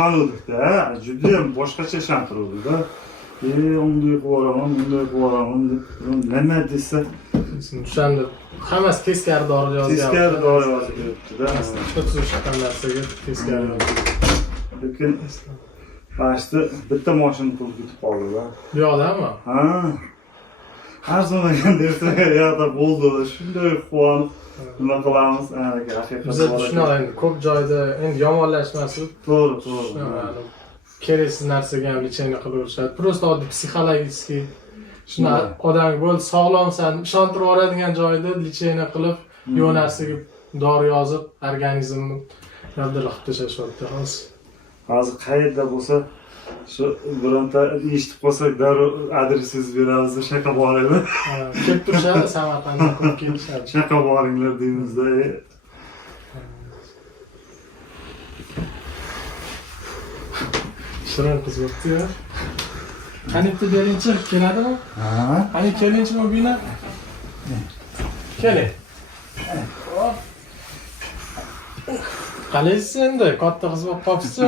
ishonuvdik-da. Judayam boshqacha ishontiruvdik-da. Unday qilib yuboraman deb nima desa o'shanda hammasi teskari dori yozgan. Teskari dori yozib beribdi-da. O'tib chiqqan narsaga teskari yozgan. Lekin başta bitta mashina pul ketib qoldi-da. Bu yoqdami? Ha. Arzonagan desa, yo'qda bo'ldi. Shunday quvonib nima qilamiz? Haqiqatdan Biz tushunamiz endi ko'p joyda endi yomonlashmasin. To'g'ri. Keraksiz narsaga ham lecheniya qilaverishadi. Просто oddiy psixologический shuna odamga bo'ldi sog'lomsan, ishontirib yuboradigan joyda lecheniya qilib, yo'q narsaga dori yozib, organizmni yordamlab tashlashyapti hozir. Hozir qayerda bo'lsa, shu bironta eshitib qolsak, darrov adresingizni beramiz, shaqa boringlar. Kelib turishadi, Samarqanddan ko'p kelishadi. Shaqa boringlar deymizda. Shirin qiz bo'pti-ya. Qaniydi beringchi, keladimi? Ha. Qani kelinchi mobina? Keling. Qalaysiz endi? Katta qiz bo'lib qolibsiz.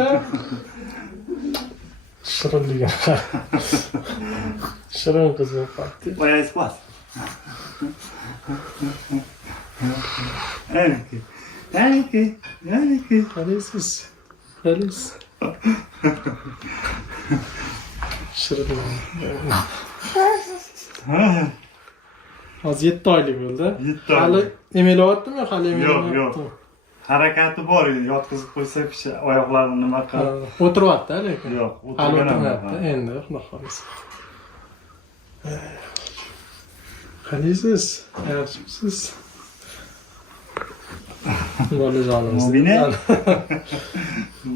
Shirinliga. Shirin qiz bo'lib qolibdi. Qo'yaysiz bas. Aniki. Qalaysiz? Shirin. Hozir 7 oylik bo'ldi. Hali emilyaptimi? Hali emilyaptimi? Yo'q. Harakati bor, yotqizib qo'ysak, oyoqlarini nima qilib. O'tiryapti lekin. Yo'q, o'tirmayapti. Endi xudo xolisa. Qalaysiz? Yaxshimisiz? Bolajonimiz.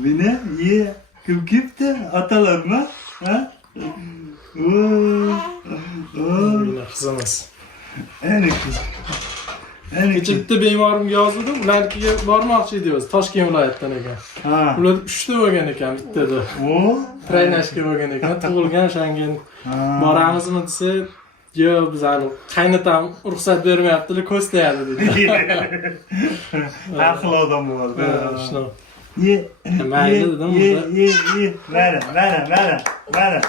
Buni kim ketdi? Otalarmi? Ha? Qizimiz. Aniki. Kecha bitta bemorimga yozdim, ularnikiga bormoqchi edingiz, Toshkent viloyatidan ekan. Ha. Ular 3 ta bo'lgan ekan bittada. Traynashga bo'lgan ekan, tug'ilgan o'shanga boramizmi desa, yo'q, biz hali qaynatam ruxsat bermayaptilar, ko'stayadi dedi. Aql odam bo'ldi. Shunaqa. Ye. Mayli dedim. Mana.